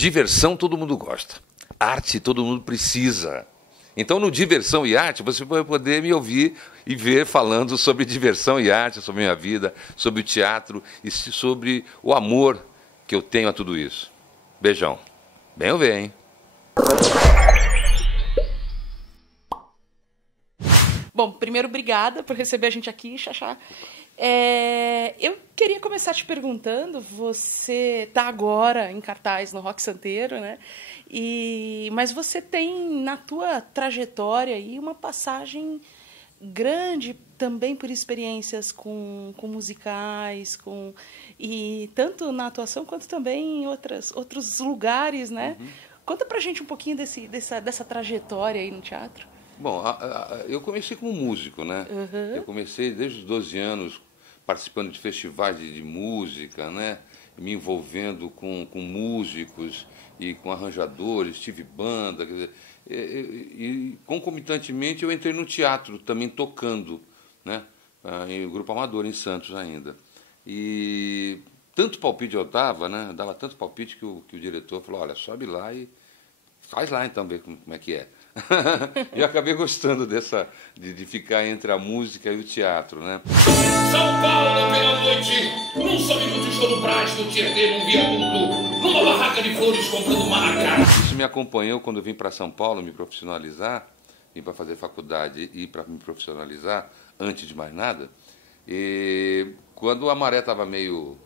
Diversão todo mundo gosta. Arte todo mundo precisa. Então, no Diversão e Arte, você vai poder me ouvir e ver falando sobre diversão e arte, sobre a minha vida, sobre o teatro e sobre o amor que eu tenho a tudo isso. Beijão. Bem ou bem, hein? Bom, primeiro, obrigada por receber a gente aqui, Xaxá. Eu queria começar te perguntando, você está agora em cartaz no Rock Santeiro, né? Mas você tem na tua trajetória aí uma passagem grande também por experiências com musicais, e tanto na atuação quanto também em outros lugares, né? Uhum. Conta pra gente um pouquinho dessa trajetória aí no teatro. Bom, eu comecei como músico, né? Uhum. Eu comecei desde os 12 anos participando de festivais de música, né? Me envolvendo com músicos e com arranjadores, tive banda, quer dizer, e concomitantemente eu entrei no teatro também tocando, né? Em Grupo Amador, em Santos ainda. E tanto palpite eu dava, né? Dava tanto palpite que o diretor falou, olha, sobe lá e faz lá então, ver como é que é. E eu acabei gostando de ficar entre a música e o teatro, né? São Paulo, pela noite, num só minuto estou no Brás, no Tietê, num viaduto, numa barraca de flores comprando maracá. Isso me acompanhou quando eu vim para São Paulo me profissionalizar, vim para fazer faculdade e para me profissionalizar, antes de mais nada. E quando a maré estava meio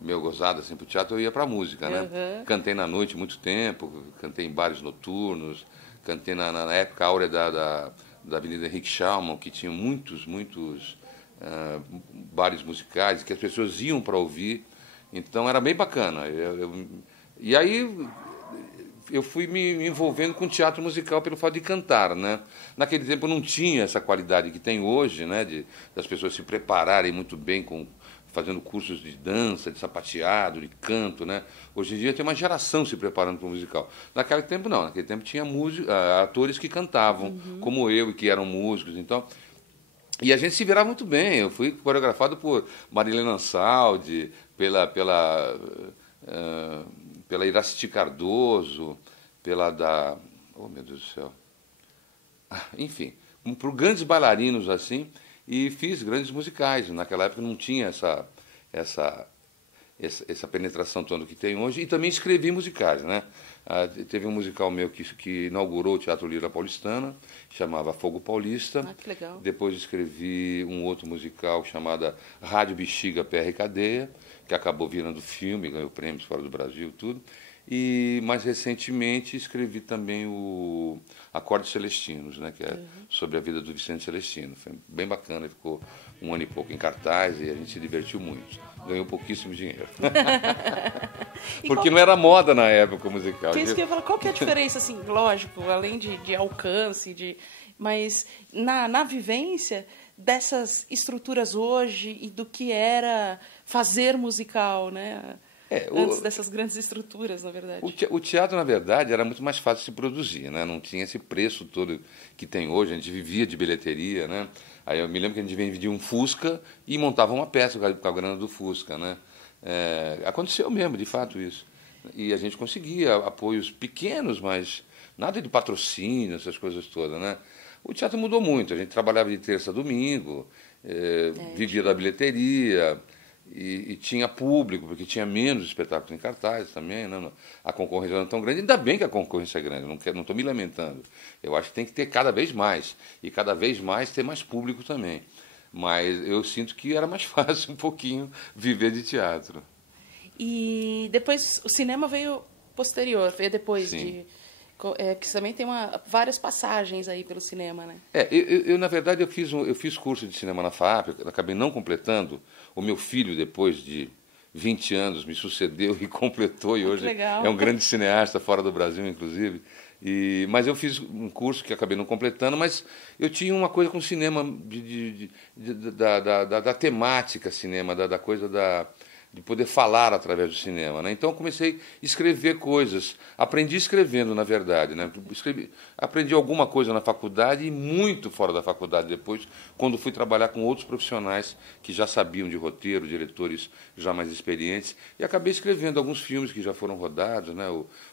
gozada assim, para o teatro, eu ia para a música, né? Uhum. Cantei na noite muito tempo, cantei em bares noturnos, cantei na época áurea da Avenida Henrique Schaumann, que tinha muitos bares musicais, que as pessoas iam para ouvir. Então, era bem bacana. E aí, eu fui me envolvendo com teatro musical pelo fato de cantar, né? Naquele tempo, não tinha essa qualidade que tem hoje, né? Das pessoas se prepararem muito bem fazendo cursos de dança, de sapateado, de canto, né? Hoje em dia tem uma geração se preparando para o musical. Naquele tempo não, naquele tempo tinha atores que cantavam, como eu, e que eram músicos, então... E a gente se virava muito bem, eu fui coreografado por Marilena Ansaldi, pela Iraciti Cardoso, oh meu Deus do céu... Enfim, por grandes bailarinos assim... E fiz grandes musicais. Naquela época não tinha essa penetração toda que tem hoje. E também escrevi musicais, né? Teve um musical meu que inaugurou o Teatro Lira Paulistana, chamava Fogo Paulista. Ah, que legal. Depois escrevi um outro musical chamado Rádio Bexiga, PR Cadeia, que acabou virando filme, ganhou prêmios fora do Brasil, tudo. E mais recentemente escrevi também o Acordes Celestinos, né, que é sobre a vida do Vicente Celestino. Foi bem bacana, ele ficou 1 ano e pouco em cartaz e a gente se divertiu muito. Ganhou pouquíssimo dinheiro. Porque não era moda na época musical. Que isso que eu ia falar, qual que é a diferença, assim, lógico, além de alcance, mas na vivência dessas estruturas hoje e do que era fazer musical, né? Antes dessas grandes estruturas, na verdade. O teatro, na verdade, era muito mais fácil de se produzir, né? Não tinha esse preço todo que tem hoje. A gente vivia de bilheteria, né? Aí eu me lembro que a gente vendia um Fusca e montava uma peça com a grana do Fusca, né? Aconteceu mesmo, de fato, isso. E a gente conseguia apoios pequenos, mas nada de patrocínio, essas coisas todas, né? O teatro mudou muito. A gente trabalhava de terça a domingo, vivia da bilheteria... E tinha público, porque tinha menos espetáculos em cartaz também, né? A concorrência não é tão grande. Ainda bem que a concorrência é grande, não estou me lamentando. Eu acho que tem que ter cada vez mais, e cada vez mais ter mais público também. Mas eu sinto que era mais fácil um pouquinho viver de teatro. E depois o cinema veio posterior, veio depois. Sim. Porque também tem várias passagens aí pelo cinema, né? Na verdade, eu fiz curso de cinema na FAAP, eu acabei não completando. O meu filho, depois de 20 anos, me sucedeu e completou, e hoje é um grande cineasta fora do Brasil, inclusive. Mas eu fiz um curso que acabei não completando, mas eu tinha uma coisa com o cinema, da temática cinema, da coisa de poder falar através do cinema, né? Então eu comecei a escrever coisas, aprendi escrevendo, na verdade, né? Aprendi alguma coisa na faculdade e muito fora da faculdade depois, quando fui trabalhar com outros profissionais que já sabiam de roteiro, diretores já mais experientes, e acabei escrevendo alguns filmes que já foram rodados, né?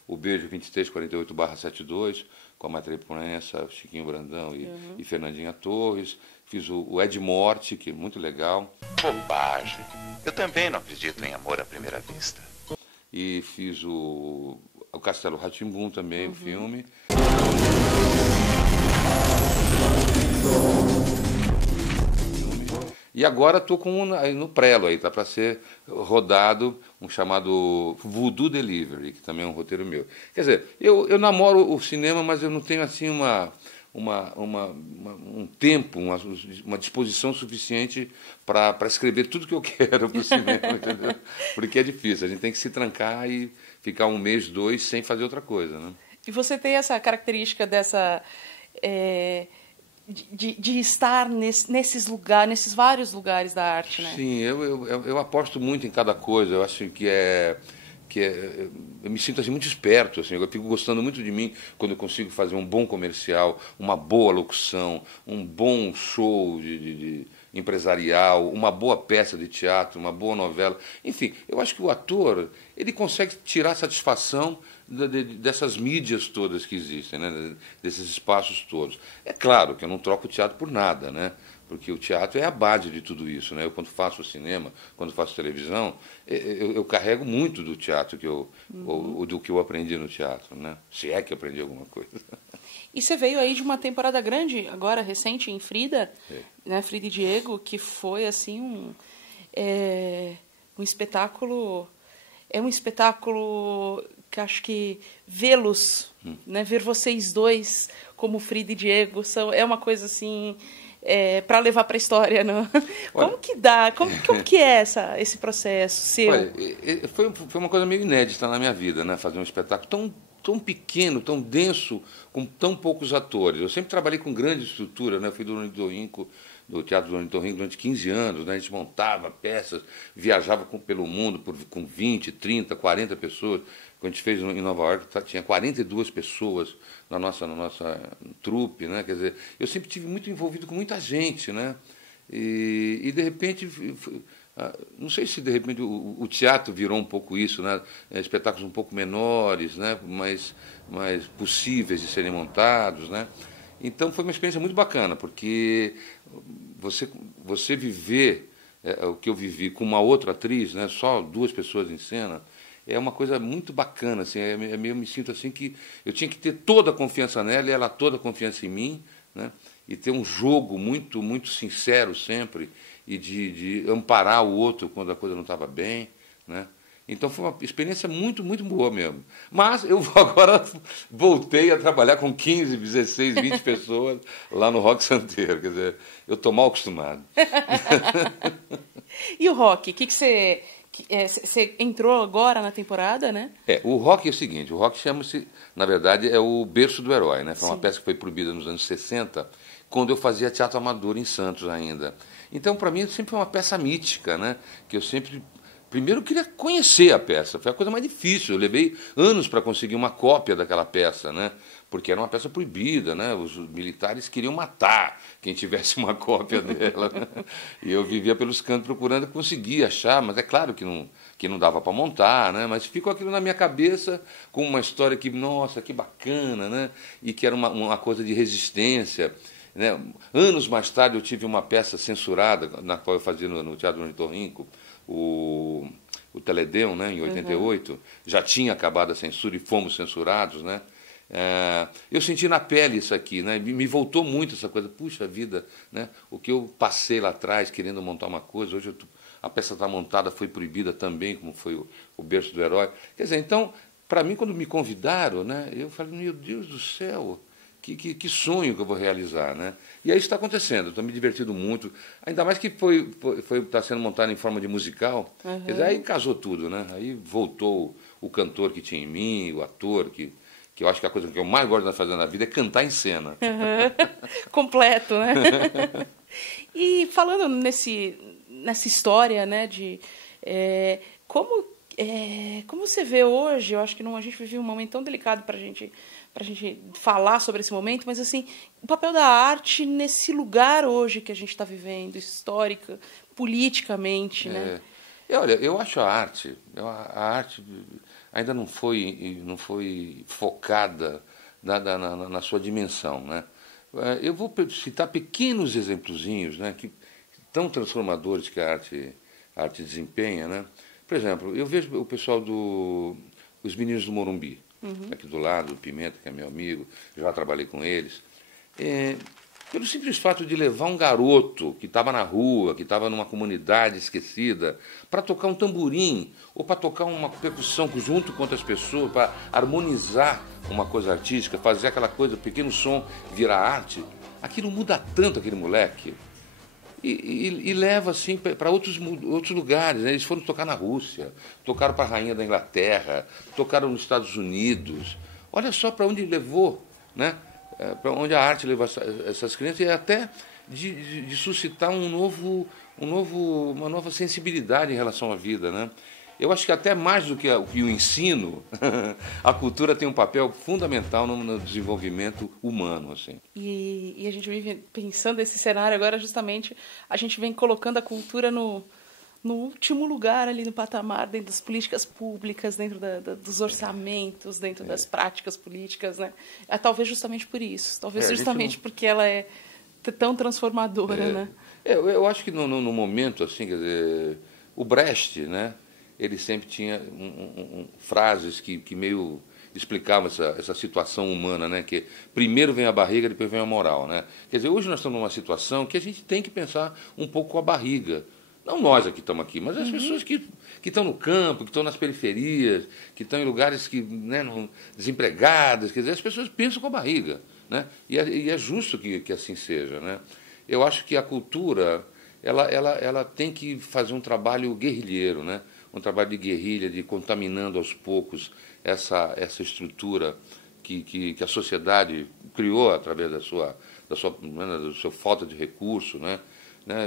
O Beijo 2348/72, com a Maitreyi Proença, Chiquinho Brandão e Fernandinha Torres. Fiz o Ed Morte, que é muito legal. Bobagem. Eu também não acredito em amor à primeira vista. E fiz o Castelo Rá-Tim-Bum também, o filme. E agora estou no prelo aí, tá para ser rodado um chamado Voodoo Delivery, que também é um roteiro meu. Quer dizer, eu namoro o cinema, mas eu não tenho assim um tempo, uma disposição suficiente para escrever tudo que eu quero para o cinema, entendeu? Porque é difícil, a gente tem que se trancar e ficar um mês, 2, sem fazer outra coisa, né? E você tem essa característica dessa... De estar nesses lugares, nesses vários lugares da arte, né? Sim, eu aposto muito em cada coisa. Eu acho que eu me sinto assim muito esperto, assim. Eu fico gostando muito de mim quando eu consigo fazer um bom comercial, uma boa locução, um bom show de empresarial, uma boa peça de teatro, uma boa novela. Enfim, eu acho que o ator ele consegue tirar satisfação dessas mídias todas que existem, né? Desses espaços todos. É claro que eu não troco o teatro por nada, né? Porque o teatro é a base de tudo isso, né? Eu, quando faço cinema, quando faço televisão, eu carrego muito do teatro ou do que eu aprendi no teatro, né? Se é que eu aprendi alguma coisa. E você veio aí de uma temporada grande, agora recente, em Frida, né? Frida e Diego, que foi assim um espetáculo. É um espetáculo que acho que vê-los, né? Ver vocês dois como Frida e Diego é uma coisa assim. Para levar para a história, não? Como que dá? Como que é esse processo seu? Olha, foi uma coisa meio inédita na minha vida, né? Fazer um espetáculo tão pequeno, tão denso, com tão poucos atores. Eu sempre trabalhei com grande estrutura, né? Eu fui do Ornitorrinco, do Teatro do Ornitorrinco durante 15 anos, né? A gente montava peças, viajava pelo mundo com 20, 30, 40 pessoas. Quando a gente fez em Nova York, tinha 42 pessoas na nossa trupe, né? Quer dizer, eu sempre tive muito envolvido com muita gente, né? E de repente, não sei se de repente o teatro virou um pouco isso, né? Espetáculos um pouco menores, né? mais possíveis de serem montados, né? Então foi uma experiência muito bacana, porque você viver o que eu vivi com uma outra atriz, né? Só 2 pessoas em cena, é uma coisa muito bacana, assim. Eu me sinto assim que eu tinha que ter toda a confiança nela e ela toda a confiança em mim, né? E ter um jogo muito, muito sincero sempre e de amparar o outro quando a coisa não estava bem, né? Então foi uma experiência muito, muito boa mesmo. Mas eu agora voltei a trabalhar com 15, 16, 20 pessoas lá no Rock Santeiro. Quer dizer, eu estou mal acostumado. E o Rock? O que você... Você entrou agora na temporada, né? O Rock é o seguinte, o Rock chama-se, na verdade, é o berço do herói, né? Foi uma peça que foi proibida nos anos 60, quando eu fazia teatro amador em Santos ainda. Então, para mim, sempre foi uma peça mítica, né? Que eu sempre... Primeiro, eu queria conhecer a peça, foi a coisa mais difícil. Eu levei anos para conseguir uma cópia daquela peça, né? Porque era uma peça proibida, né? Os militares queriam matar quem tivesse uma cópia dela, né? E eu vivia pelos cantos procurando, conseguia achar, mas é claro que não dava para montar, né? Mas ficou aquilo na minha cabeça com uma história que, nossa, que bacana, né? E que era uma coisa de resistência, né? Anos mais tarde eu tive uma peça censurada, na qual eu fazia no Teatro do Ornitorrinco, o Teledeum, né, em 88, já tinha acabado a censura e fomos censurados, né? Eu senti na pele isso aqui, né? Me voltou muito essa coisa, puxa vida, né? O que eu passei lá atrás querendo montar uma coisa, hoje a peça está montada, foi proibida também, como foi o berço do herói. Quer dizer, então, para mim, quando me convidaram, né, eu falei, meu Deus do céu, que sonho que eu vou realizar, né? E aí está acontecendo, estou me divertindo muito, ainda mais que está sendo montado em forma de musical, quer dizer, aí casou tudo, né? Aí voltou o cantor que tinha em mim, o ator, que eu acho que a coisa que eu mais gosto de fazer na vida é cantar em cena. Completo, né? E falando nessa história, né, de Como você vê hoje, eu acho que a gente vive um momento tão delicado para a gente falar sobre esse momento, mas assim, o papel da arte nesse lugar hoje que a gente está vivendo, histórica, politicamente, né? Olha, eu acho a arte ainda não foi focada na sua dimensão, né? Eu vou citar pequenos exemplozinhos, né, que tão transformadores que a arte desempenha, né? Por exemplo, eu vejo o pessoal os meninos do Morumbi, aqui do lado, o Pimenta, que é meu amigo, já trabalhei com eles. Pelo simples fato de levar um garoto que estava na rua, que estava numa comunidade esquecida, para tocar um tamborim, ou para tocar uma percussão junto com outras pessoas, para harmonizar uma coisa artística, fazer aquela coisa, pequeno som virar arte, aquilo muda tanto aquele moleque. E leva assim para outros lugares, né? Eles foram tocar na Rússia, tocaram para a rainha da Inglaterra, tocaram nos Estados Unidos. Olha só para onde levou, né? Para onde a arte levou essas crianças, e até de suscitar uma nova sensibilidade em relação à vida, né? Eu acho que até mais do que o ensino, a cultura tem um papel fundamental no desenvolvimento humano, assim. E a gente vive pensando esse cenário agora, justamente, a gente vem colocando a cultura no último lugar ali no patamar, dentro das políticas públicas, dentro dos orçamentos, dentro das práticas políticas, né? Talvez justamente por isso, porque ela é tão transformadora, né? Eu acho que no momento, assim, quer dizer, o Brecht, né? Ele sempre tinha frases que meio explicavam essa situação humana, né? Que primeiro vem a barriga, depois vem a moral, né? Quer dizer, hoje nós estamos numa situação que a gente tem que pensar um pouco com a barriga. Não nós aqui estamos aqui, mas as pessoas que estão no campo, que estão nas periferias, que estão em lugares desempregadas, quer dizer, as pessoas pensam com a barriga, né? E é justo que assim seja, né? Eu acho que a cultura ela tem que fazer um trabalho guerrilheiro, né? Um trabalho de guerrilha, de contaminando aos poucos essa estrutura que a sociedade criou através da sua falta de recurso, né?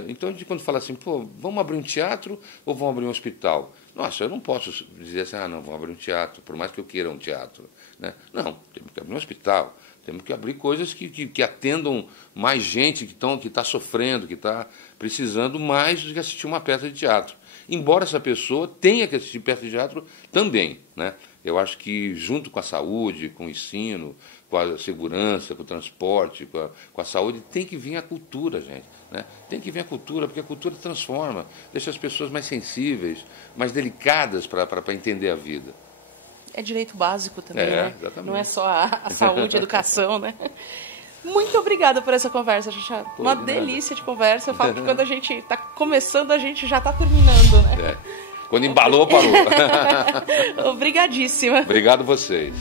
Então, quando fala assim, pô, vamos abrir um teatro ou vamos abrir um hospital? Nossa, eu não posso dizer assim, não, vamos abrir um teatro, por mais que eu queira um teatro, né? Não, temos que abrir um hospital, temos que abrir coisas que atendam mais gente que está sofrendo, que está precisando mais do que assistir uma peça de teatro. Embora essa pessoa tenha que assistir peça de teatro também, né? Eu acho que junto com a saúde, com o ensino, com a segurança, com o transporte, com a saúde, tem que vir a cultura, gente, né? Tem que vir a cultura, porque a cultura transforma, deixa as pessoas mais sensíveis, mais delicadas para entender a vida. É direito básico também, né? Exatamente. Não é só a saúde, a educação, né? Muito obrigada por essa conversa, gente. Uma delícia de conversa. Eu falo que quando a gente está começando, a gente já está terminando, né? Quando embalou, parou. Obrigadíssima. Obrigado a vocês.